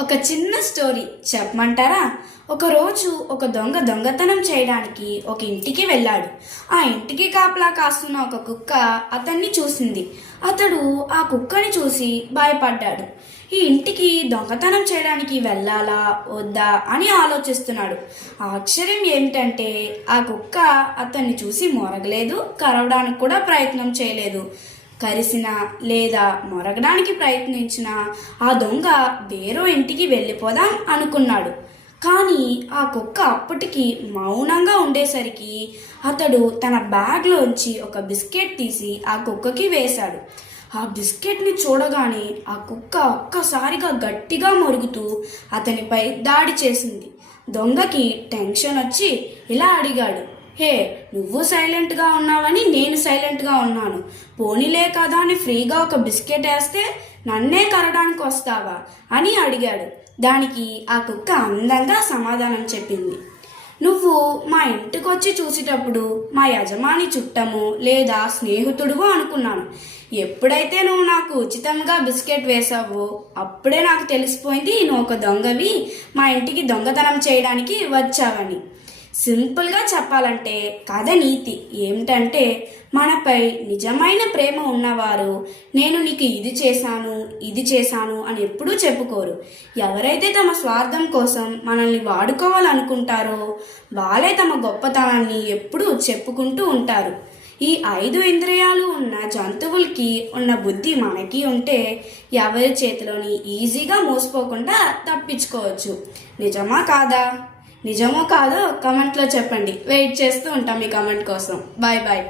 ఒక చిన్న స్టోరీ చెప్పమంటారా? ఒకరోజు ఒక దొంగ దొంగతనం చేయడానికి ఒక ఇంటికి వెళ్ళాడు. ఆ ఇంటికి కాపలా కాస్తున్న ఒక కుక్క అతన్ని చూసింది. అతడు ఆ కుక్కని చూసి భయపడ్డాడు. ఈ ఇంటికి దొంగతనం చేయడానికి వెళ్ళాలా వద్దా అని ఆలోచిస్తున్నాడు. ఆశ్చర్యం ఏమిటంటే ఆ కుక్క అతన్ని చూసి మొరగలేదు, కరవడానికి కూడా ప్రయత్నం చేయలేదు. కరిసినా లేదా మొరగడానికి ప్రయత్నించినా ఆ దొంగ వేరో ఇంటికి వెళ్ళిపోదాం అనుకున్నాడు. కానీ ఆ కుక్క అప్పటికి మౌనంగా ఉండేసరికి అతడు తన బ్యాగ్లోంచి ఒక బిస్కెట్ తీసి ఆ కుక్కకి వేశాడు. ఆ బిస్కెట్ని చూడగానే ఆ కుక్క ఒక్కసారిగా గట్టిగా మొరుగుతూ అతనిపై దాడి చేసింది. దొంగకి టెన్షన్ వచ్చి ఇలా అడిగాడు, హే, నువ్వు సైలెంట్గా ఉన్నావని నేను సైలెంట్గా ఉన్నాను. పోనీలే కదా అని ఫ్రీగా ఒక బిస్కెట్ వేస్తే నన్నే కరడానికి వస్తావా అని అడిగాడు. దానికి ఆ కుక్క అందంగా సమాధానం చెప్పింది, నువ్వు మా ఇంటికి వచ్చి చూసేటప్పుడు మా యజమాని చుట్టము లేదా స్నేహితుడువో అనుకున్నాను. ఎప్పుడైతే నువ్వు నాకు ఉచితంగా బిస్కెట్ వేసావో అప్పుడే నాకు తెలిసిపోయింది నువ్వు ఒక దొంగవి, మా ఇంటికి దొంగతనం చేయడానికి వచ్చావని. సింపుల్గా చెప్పాలంటే కథ నీతి ఏమిటంటే, మనపై నిజమైన ప్రేమ ఉన్నవారు నేను నీకు ఇది చేశాను అని ఎప్పుడూ చెప్పుకోరు. ఎవరైతే తమ స్వార్థం కోసం మనల్ని వాడుకోవాలనుకుంటారో వాళ్ళే తమ గొప్పతనాన్ని ఎప్పుడూ చెప్పుకుంటూ ఉంటారు. ఈ 5 ఇంద్రియాలు ఉన్న జంతువులకి ఉన్న బుద్ధి మనకి ఉంటే ఎవరి చేతిలోని ఈజీగా మోసపోకుండా తప్పించుకోవచ్చు. నిజమా కాదా? నిజమో కాదో కమెంట్లో చెప్పండి. వెయిట్ చేస్తూ ఉంటాం మీ కమెంట్ కోసం. Bye bye.